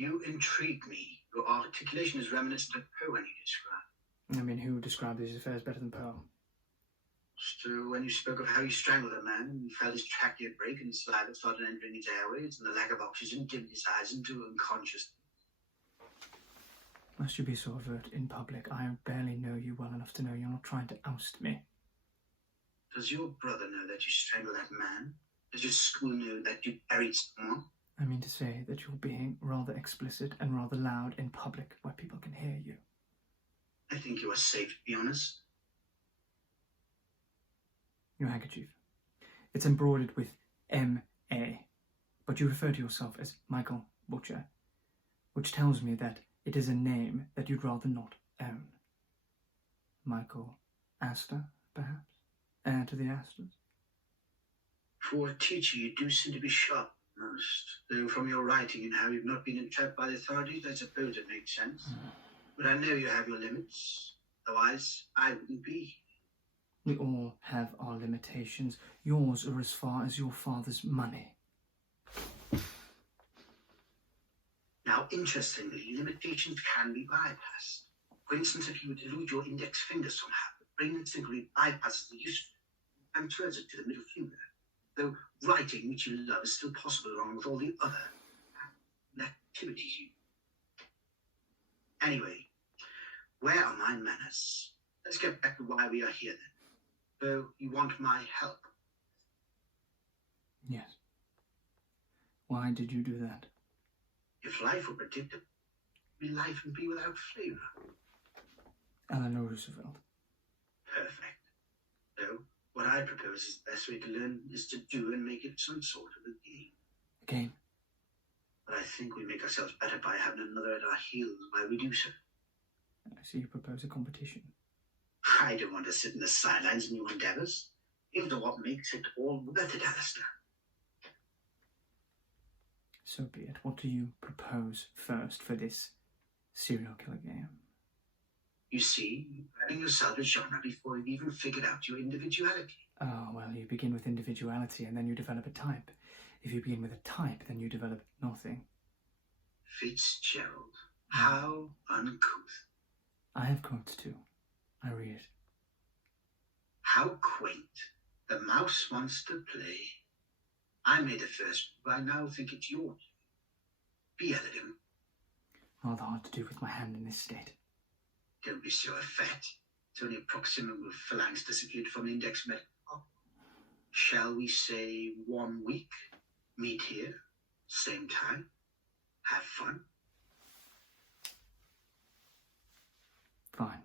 You intrigue me. Your articulation is reminiscent of Poe when you describe. I mean, who described these affairs better than Poe? So when you spoke of how you strangled a man, you felt his trachea break and his saliva started entering his airways, and the lack of oxygen dimmed his eyes into unconsciousness. Must you be so overt in public? I barely know you well enough to know you're not trying to oust me. Does your brother know that you strangled that man? Does your school know that you buried someone? I mean to say that you're being rather explicit and rather loud in public where people can hear you. I think you are safe, to be honest. Your handkerchief. It's embroidered with M.A., but you refer to yourself as Michael Butcher, which tells me that it is a name that you'd rather not own. Michael Astor, perhaps? Heir to the Astors? For a teacher, you do seem to be sharp most. Though from your writing and how you've not been entrapped by the authorities, I suppose it makes sense. But I know you have your limits. Otherwise, I wouldn't be. We all have our limitations. Yours are as far as your father's money. Now, interestingly, limitations can be bypassed. For instance, if you were to lose your index finger somehow, the brain instinctively bypasses the use and transfers it to the middle finger. Though writing, which you love, is still possible along with all the other activities you... Anyway, where are my manners? Let's get back to why we are here then. So you want my help? Yes. Why did you do that? If life were predictable, life would be without flavor. Eleanor Roosevelt. Perfect. So, what I propose is the best way to learn is to do and make it some sort of a game. A game? But I think we make ourselves better by having another at our heels while we do so. I see you propose a competition. I don't want to sit in the sidelines in your endeavours. Into what makes it all worth it, Alistair. So be it. What do you propose first for this serial killer game? You see, you're grabbing yourself a genre before you've even figured out your individuality. Oh, well, you begin with individuality and then you develop a type. If you begin with a type, then you develop nothing. Fitzgerald. How uncouth. I have quotes too. I read it. How quaint. The mouse wants to play. I made it first, but I now think it's yours. Be elegant. Rather hard to do with my hand in this state. Don't be so effete. It's only a proximal phalanx disappeared from the index medical. Shall we say 1 week? Meet here, same time, have fun. Fine.